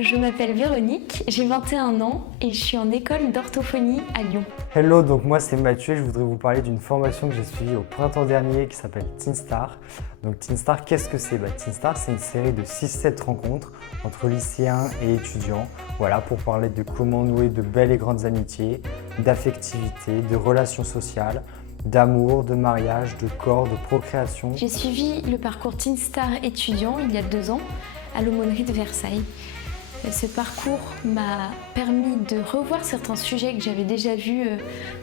Je m'appelle Véronique, j'ai 21 ans et je suis en école d'orthophonie à Lyon. Hello, donc moi c'est Mathieu, je voudrais vous parler d'une formation que j'ai suivie au printemps dernier qui s'appelle TeenStar. Donc TeenStar, qu'est-ce que c'est? TeenStar, c'est une série de 6-7 rencontres entre lycéens et étudiants, voilà, pour parler de comment nouer de belles et grandes amitiés, d'affectivité, de relations sociales, d'amour, de mariage, de corps, de procréation. J'ai suivi le parcours TeenStar étudiant il y a 2 ans à l'aumônerie de Versailles. Ce parcours m'a permis de revoir certains sujets que j'avais déjà vus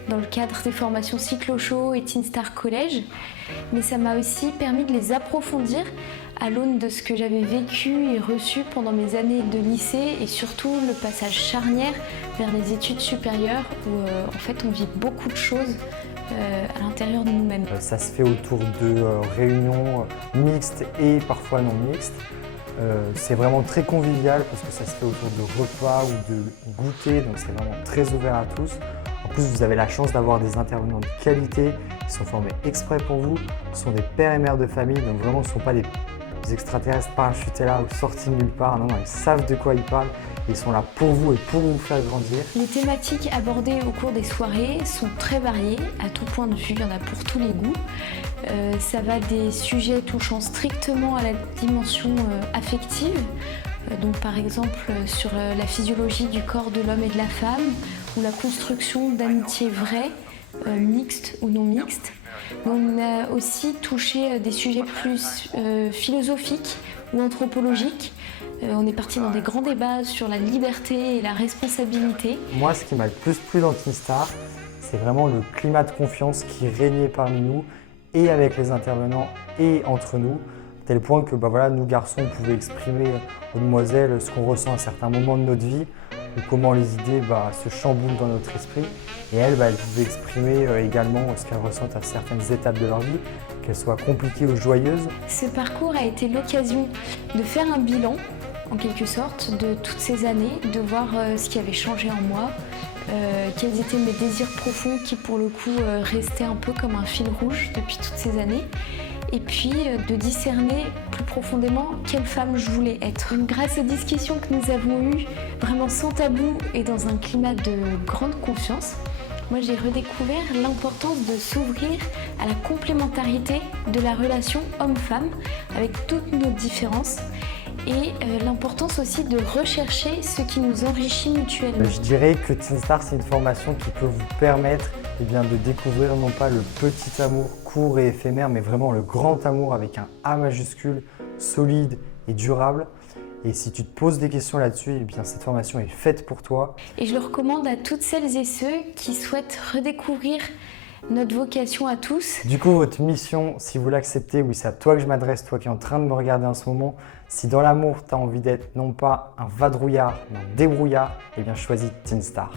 dans le cadre des formations Cyclo-Show et TeenStar Collège, mais ça m'a aussi permis de les approfondir à l'aune de ce que j'avais vécu et reçu pendant mes années de lycée et surtout le passage charnière vers les études supérieures où en fait on vit beaucoup de choses à l'intérieur de nous-mêmes. Ça se fait autour de réunions mixtes et parfois non mixtes. C'est vraiment très convivial parce que ça se fait autour de repas ou de goûter, donc c'est vraiment très ouvert à tous. En plus, vous avez la chance d'avoir des intervenants de qualité qui sont formés exprès pour vous. Ce sont des pères et mères de famille, donc vraiment ce ne sont pas des extraterrestres parachutés là ou sortis de nulle part. Non, ils savent de quoi ils parlent. Ils sont là pour vous et pour vous faire grandir. Les thématiques abordées au cours des soirées sont très variées, à tout point de vue, il y en a pour tous les goûts. Ça va des sujets touchant strictement à la dimension affective, donc par exemple sur la physiologie du corps de l'homme et de la femme, ou la construction d'amitiés vraies, mixtes ou non mixtes. On a aussi touché des sujets plus philosophiques ou anthropologiques. On est parti dans des grands débats sur la liberté et la responsabilité. Moi, ce qui m'a le plus plu dans TeenStar, c'est vraiment le climat de confiance qui régnait parmi nous, et avec les intervenants et entre nous, à tel point que nous garçons, on pouvait exprimer aux demoiselles ce qu'on ressent à certains moments de notre vie, ou comment les idées se chamboulent dans notre esprit. Et elles pouvaient exprimer également ce qu'elles ressentent à certaines étapes de leur vie, qu'elles soient compliquées ou joyeuses. Ce parcours a été l'occasion de faire un bilan, en quelque sorte, de toutes ces années, de voir ce qui avait changé en moi, quels étaient mes désirs profonds qui pour le coup restaient un peu comme un fil rouge depuis toutes ces années, et puis de discerner plus profondément quelle femme je voulais être. Grâce aux discussions que nous avons eues, vraiment sans tabou et dans un climat de grande confiance, moi j'ai redécouvert l'importance de s'ouvrir à la complémentarité de la relation homme-femme avec toutes nos différences, et l'importance aussi de rechercher ce qui nous enrichit mutuellement. Je dirais que TeenStar, c'est une formation qui peut vous permettre de découvrir non pas le petit amour court et éphémère, mais vraiment le grand amour avec un A majuscule, solide et durable. Et si tu te poses des questions là-dessus, cette formation est faite pour toi. Et je le recommande à toutes celles et ceux qui souhaitent redécouvrir notre vocation à tous. Du coup, votre mission, si vous l'acceptez, oui, c'est à toi que je m'adresse, toi qui es en train de me regarder en ce moment. Si dans l'amour, tu as envie d'être non pas un vadrouillard, mais un débrouillard, choisis TeenStar.